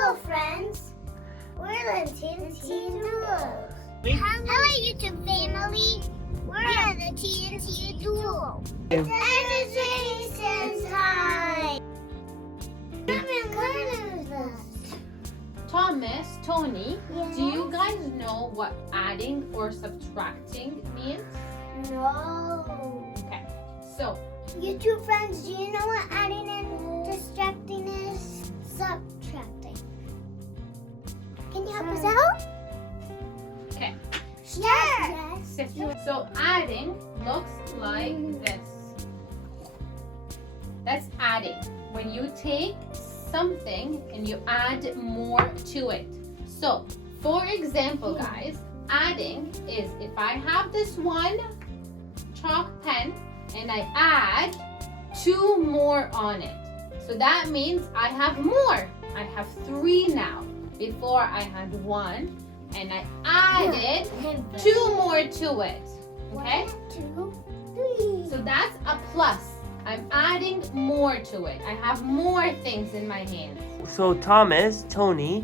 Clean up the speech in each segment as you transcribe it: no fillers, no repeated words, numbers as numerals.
Hello, friends. We're the T&T Duo. Hello, YouTube family. We're the T&T Duo. It's Education time. Thomas, Tony, Yes? do you guys know what adding or subtracting means? No. Okay, so YouTube friends, do you know what adding and distracting is? Subtracting. Can you help us out? okay, Yes. so adding looks like this. That's adding. When you take something and you add more to it. So, for example, guys, adding is if I have this one chalk pen and I add 2 more on it. So that means I have more. I have 3 now. Before I had 1 and I added 2 more to it. Okay? 1, 2, 3. So that's a plus. I'm adding more to it. I have more things in my hands. So Thomas, Tony,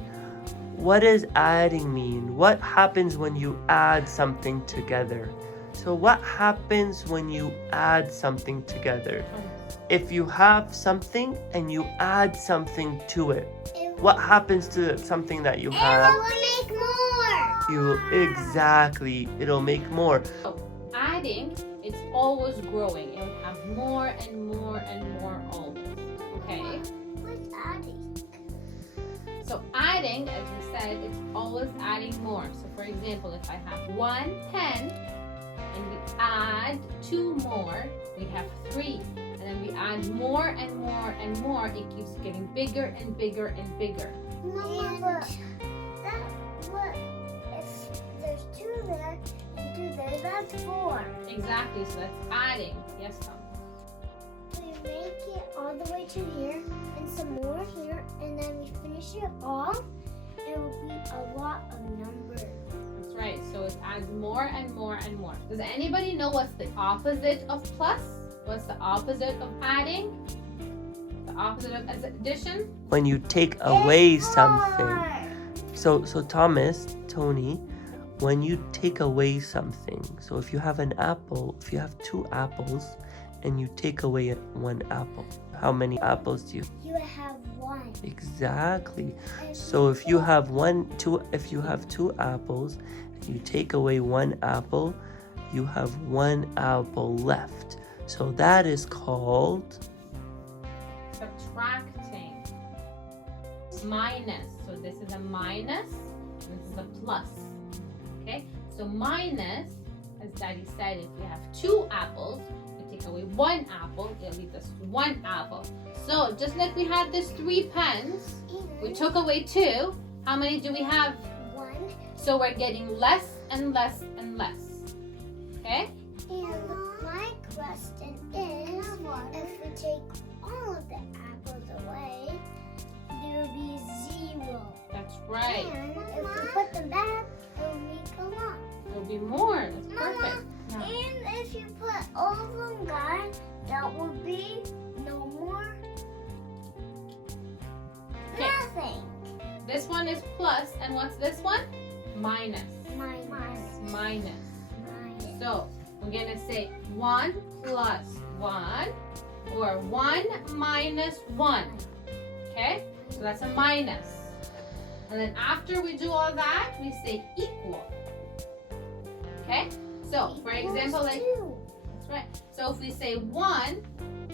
what does adding mean? What happens when you add something together? So what happens when you add something together? If you have something and you add something to it, what happens to something that you It have? will make more. Exactly, it'll make more. So adding, it's always growing. It will have more and more and more always. Okay? What's adding? So adding, as we said, it's always adding more. So for example, if I have 1 pen and we add 2 more, we have 3. And then we add more and more and more, it keeps getting bigger and bigger and bigger. Mama, but what if there's 2 there and 2 there? That's 4. Exactly, so that's adding. Yes, Tom. We make it all the way to here and some more here, and then we finish it all. It will be a lot of numbers. That's right. So it adds more and more and more. Does anybody know what's the opposite of plus? What's the opposite of adding? The opposite of addition? When you take away It's something. more. So Thomas, Tony, when you take away something, so if you have an apple, if you have 2 apples and you take away 1 apple, how many apples do you? You have 1. Exactly. And So if you have 2 apples, and you take away 1 apple, you have 1 apple left. So that is called Subtracting. Minus. So this is a minus. And this is a plus. Okay? So minus, as Daddy said, if we have 2 apples, we take away 1 apple, it'll leave us 1 apple. So just like we had these 3 pens, we took away 2. How many do we have? 1. So we're getting less and less and less. Okay? And my question is, if we take all of the apples away, there will be 0. That's right. And if we put them back, it will make a lot. There'll be more. That's Mama, perfect. Yeah. and if you put all of them, guys, that will be no more. Okay. Nothing. This one is plus, and what's this one? Minus. Minus. Minus. Minus. So we're gonna say 1 plus 1, or 1 minus 1. Okay? So that's a minus. And then after we do all that, we say equal. Okay? So for example, like that's right. So if we say 1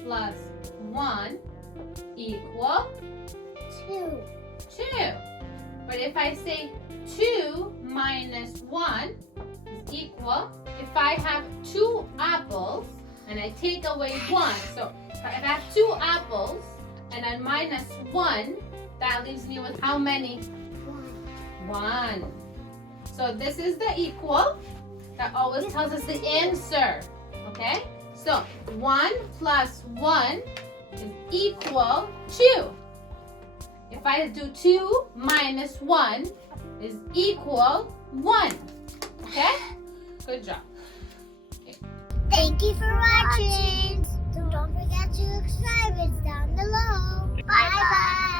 plus 1 equal 2. 2. But if I say 2 minus 1 is equal, if I have 2 apples and I take away 1, so if I have 2 apples and I minus 1, that leaves me with how many? 1. So this is the equal. That always tells us the answer. Okay? So 1 plus 1 is equal 2. If I do 2 minus 1 is equal 1. Okay? Good job. Okay. Thank you for watching. So don't forget to subscribe. It's down below. Bye bye.